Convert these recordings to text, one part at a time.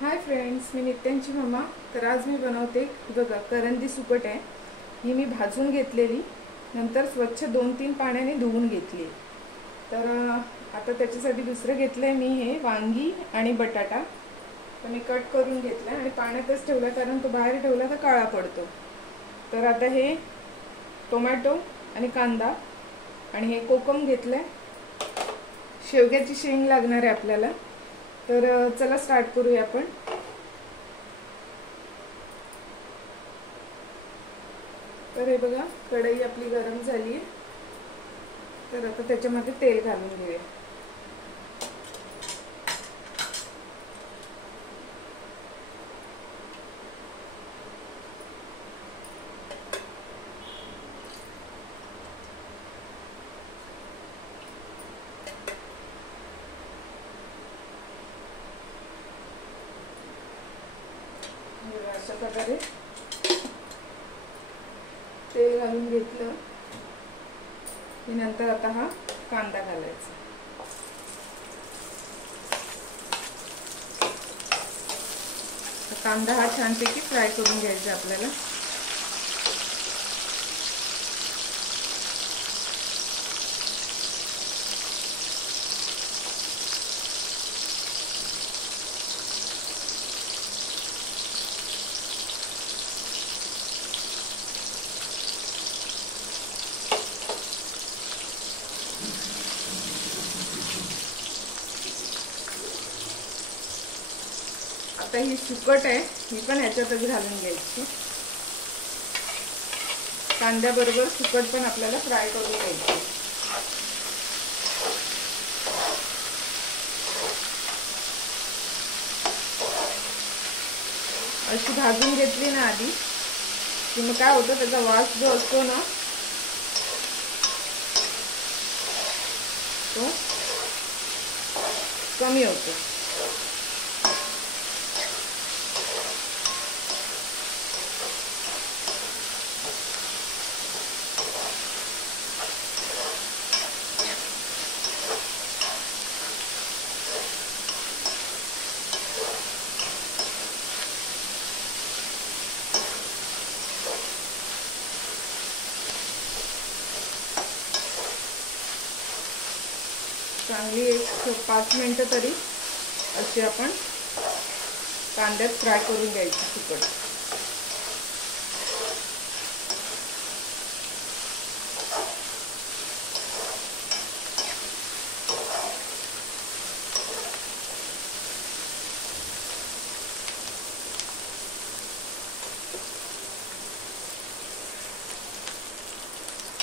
Hi friends, मी नित्यांची mamma. तर आज मी बनवते बघा करंदी सुकट आहे। ही मी भाजून घेतलेली, नंतर स्वच्छ 2-3 पाण्याने धुवून घेतली। तर आता त्याच्यासाठी दुसरं घेतलंय मी हे वांगी आणि बटाटा। तर मी कट करून घेतला आणि पाण्यातच ठेवला, कारण तो बाहेर ठेवला तर काळा पडतो। तर आता हे टोमॅटो आणि कांदा आणि हे कोकम घेतलंय। शेवग्याची शेंग लागणार आहे आपल्याला। तर चला स्टार्ट करूया आपण। तर हे बघा, कढई आपली गरम झाली आहे। तर आता त्याच्यामध्ये तेल घालून घेऊया। अशा प्रकारे तेल घालून घेतलं की नंतर आता हा कांदा घालायचा। कांदा हा छानपैकी फ्राय करून घ्यायचा आपल्याला। आता ही सुकट आहे, ही पण ह्याच्यातच घालून घ्यायची। कांद्याबरोबर सुकट पण आपल्याला फ्राय करून घ्यायची। अशी भाजून घेतली ना आधी की मग काय होतं, त्याचा वास जो असतो ना तो कमी होतो। चांगली एक 5 मिनिटं तरी अशी आपण कांद्यात फ्राय करून घ्यायची सुकट।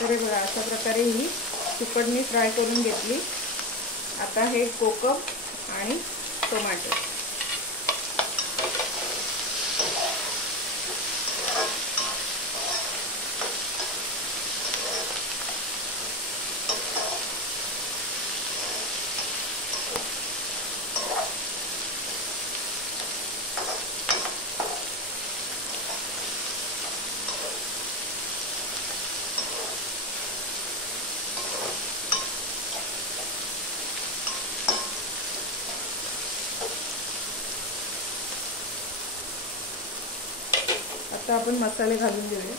तर बघा, अशा प्रकारे ही सुकट मी फ्राय करून घेतली। आता हे कोकम आणि टोमॅटो आता आपण मसाले घालून घेऊया।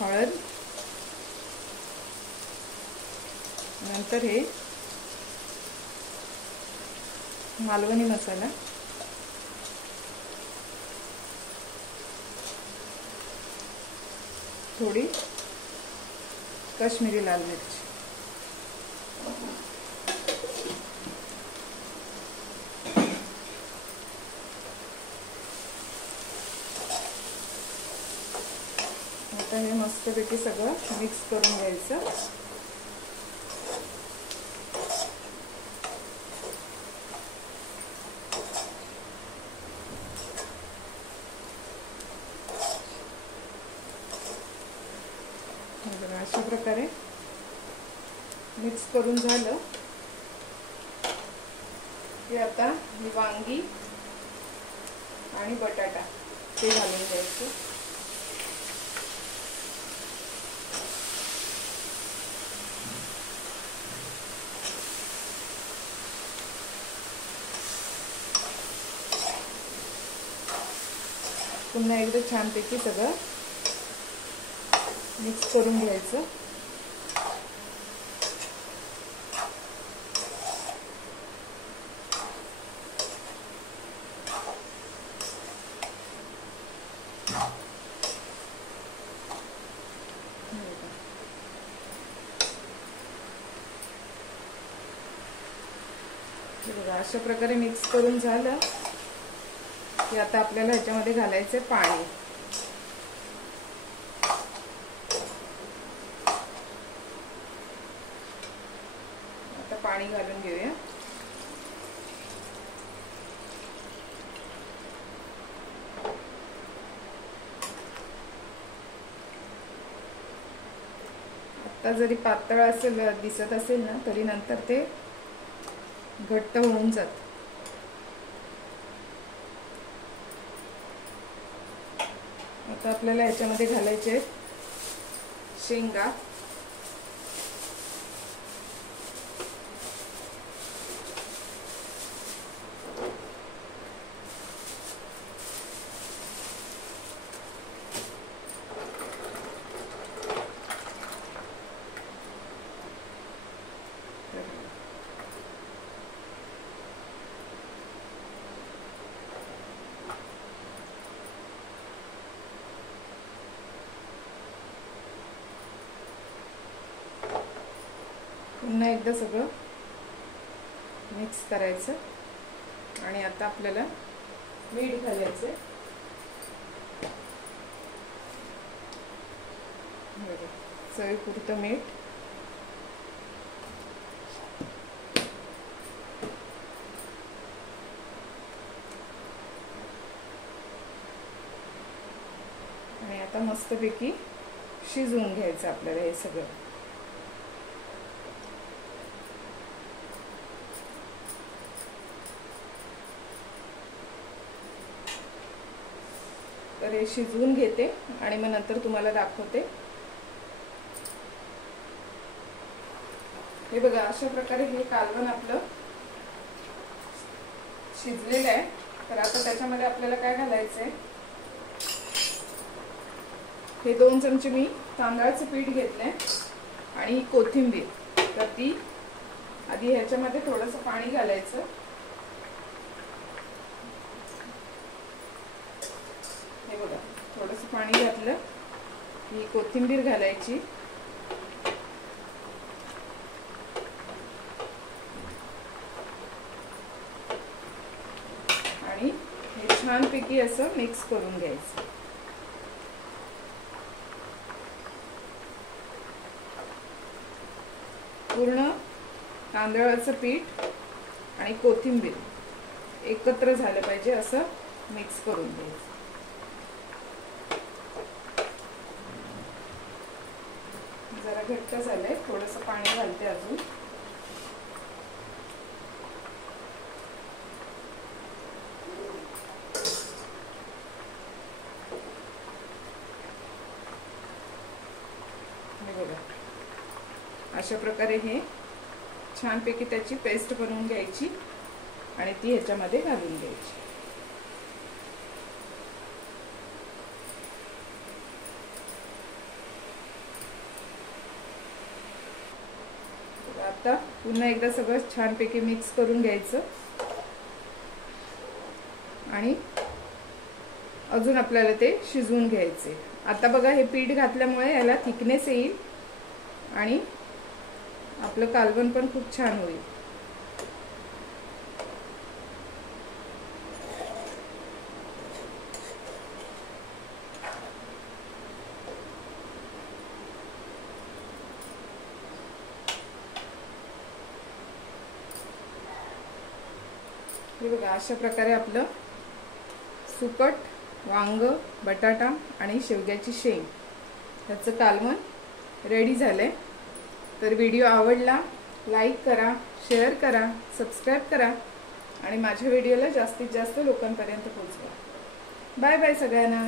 हळद, नंतर हे मालवणी मसाला, थोडी काश्मीरी लाल मिर्च, आता हे मस्तपैकी सगळं मिक्स करून घ्यायचं। अशा प्रकारे मिक्स करून झालं की आता ही वांगी आणि बटाटा ते घालून घ्यायचं. पुन्हा एकदा छानपैकी सगळं मिक्स करून घ्यायचं. बघा अशा प्रकारे मिक्स करून झालं की आता आपल्याला ह्याच्यामध्ये घालायचं पाणी. आता पाणी घालून घेऊया. आता जरी पातळ असेल दिसत असेल ना तरी नंतर ते घट्ट होऊन जात. आता आपल्याला ह्याच्यामध्ये घालायचे शेंगा. पुन्हा एकदा सगळं मिक्स करायचं आणि आता आपल्याला मीठ घालायचं. चवीपुरतं मीठ. आणि आता मस्तपैकी शिजवून घ्यायचं आपल्याला हे सगळं. तर हे शिजवून घेते आणि मग नंतर तुम्हाला दाखवते. हे बघा अशा प्रकारे हे कालवण आपलं शिजलेलं आहे. तर आता त्याच्यामध्ये आपल्याला काय घालायचंय, हे 2 चमचे मी तांदळाचं पीठ घेतलंय आणि कोथिंबीर. तर ती आधी ह्याच्यामध्ये थोडंसं पाणी घालायचं. हे बघा थोडंसं पाणी घातलं की कोथिंबीर घालायची. आणि हे छानपैकी असं मिक्स करून घ्यायचं. पूर्ण तांदळाचं पीठ आणि कोथिंबीर एकत्र झालं पाहिजे असं मिक्स करून घ्यायचं. जरा घट्ट झालंय, थोडंसं पाणी घालते अजून. अशा प्रकारे हे छानपैकी त्याची पेस्ट बनवून घ्यायची आणि ती ह्याच्यामध्ये घालून घ्यायची. आता पुन्हा एकदा सगळं छानपैकी मिक्स करून घ्यायचं आणि अजून आपल्याला ते शिजवून घ्यायचे. आता बघा हे पीठ घातल्यामुळे याला थिकनेस येईल आणि आपलं कालवण पण खूप छान होईल. हे बघा अशा प्रकारे आपलं सुकट वांग, बटाटा आणि शेवग्याची शेंग याचं कालवण रेडी झालंय. तर व्हिडिओ आवडला लाईक करा, शेअर करा, सबस्क्राईब करा आणि माझ्या व्हिडिओला जास्तीत जास्त लोकांपर्यंत पोहोचवा. बाय बाय सगळ्यांना.